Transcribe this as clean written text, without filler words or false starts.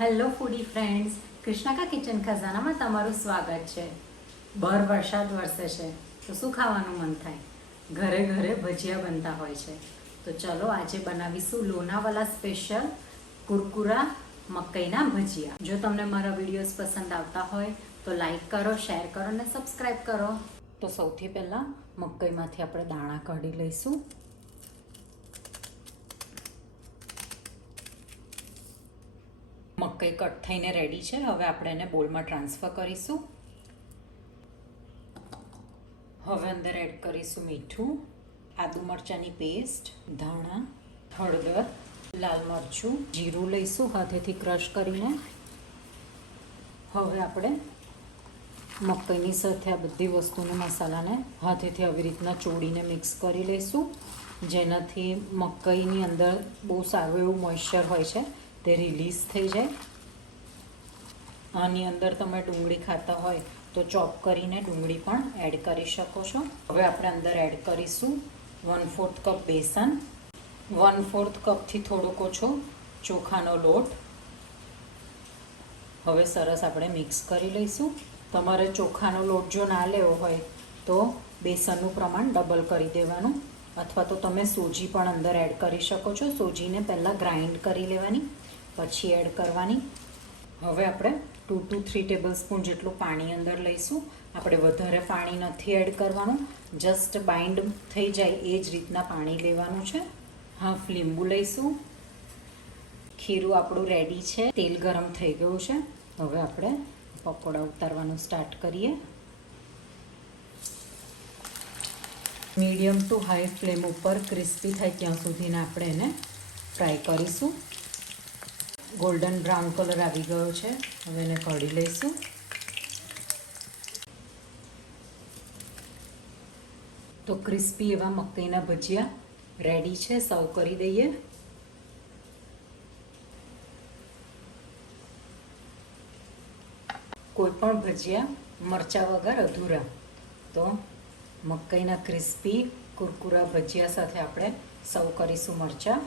Hello ફૂડી friends, કૃષ્ણાકા kitchen ખજાનામાં તમારું સ્વાગત છે. બહાર વરસાદ વરસે છે તો શું ખાવાનું મન થાય? ઘરે ઘરે ભજીયા બનતા હોય છે. તો ચલો આજે બનાવીશું લોનાવાલા સ્પેશિયલ કુરકુરા મકાઈના ભજીયા. જો તમને મારા વિડીયોઝ પસંદ આવતા હોય તો લાઈક કરો, શેર કરો અને સબસ્ક્રાઈબ કરો. તો સૌથી પહેલાં મકાઈમાંથી આપણે દાણા કાઢી લઈશું. મકાઈ કટ થઈને રેડી છે. હવે આપણે એને બોલમાં ટ્રાન્સફર કરીશું. હવે અંદર એડ કરીશું મીઠું, આદુ મરચાંની પેસ્ટ, ધાણા, હળદર, લાલ મરચું, જીરું લઈશું હાથેથી ક્રશ કરીને. હવે આપણે મકાઈની સાથે આ બધી વસ્તુને મસાલાને હાથેથી આવી રીતના ચોળીને મિક્સ કરી લઈશું, જેનાથી મકાઈની અંદર બહુ સારું એવું મોઇશ્ચર હોય છે તે રિલીઝ થઈ જાય. આની અંદર તમે ડુંગળી ખાતા હોય તો ચોપ કરીને ડુંગળી પણ એડ કરી શકો છો. હવે આપણે અંદર એડ કરીશું 1/4 કપ બેસન, 1/4 કપથી થોડોક ઓછો ચોખાનો લોટ. હવે સરસ આપણે મિક્સ કરી લઈશું. તમારે ચોખાનો લોટ જો ના લેવો હોય તો બેસનનું પ્રમાણ ડબલ કરી દેવાનું, અથવા તો તમે સોજી પણ અંદર એડ કરી શકો છો. સોજીને પહેલાં ગ્રાઇન્ડ કરી લેવાની, પછી એડ કરવાની. હવે આપણે 2 to 3 ટેબલસ્પૂન જેટલું પાણી અંદર લઈશું. આપણે વધારે પાણી નથી એડ કરવાનું, જસ્ટ બાઇન્ડ થઈ જાય એ જ રીતના પાણી લેવાનું છે. હાફ લીંબુ લઈશું. ખીરું આપણું રેડી છે. તેલ ગરમ થઈ ગયું છે. હવે આપણે પકોડા ઉતારવાનું સ્ટાર્ટ કરીએ. મીડિયમ ટુ હાઈ ફ્લેમ ઉપર ક્રિસ્પી થાય ત્યાં સુધીને આપણે એને ફ્રાય કરીશું. ગોલ્ડન બ્રાઉન કલર આવી ગયો છે. હવે એને કાઢી લઈશું. તો ક્રિસ્પી એવા મકાઈના ભજીયા રેડી છે. સર્વ કરી દઈએ. કોઈ પણ ભજીયા મરચાં વગર અધૂરા. તો મકાઈના ક્રિસ્પી કુરકુરા ભજીયા સાથે આપણે સર્વ કરીશું મરચાં.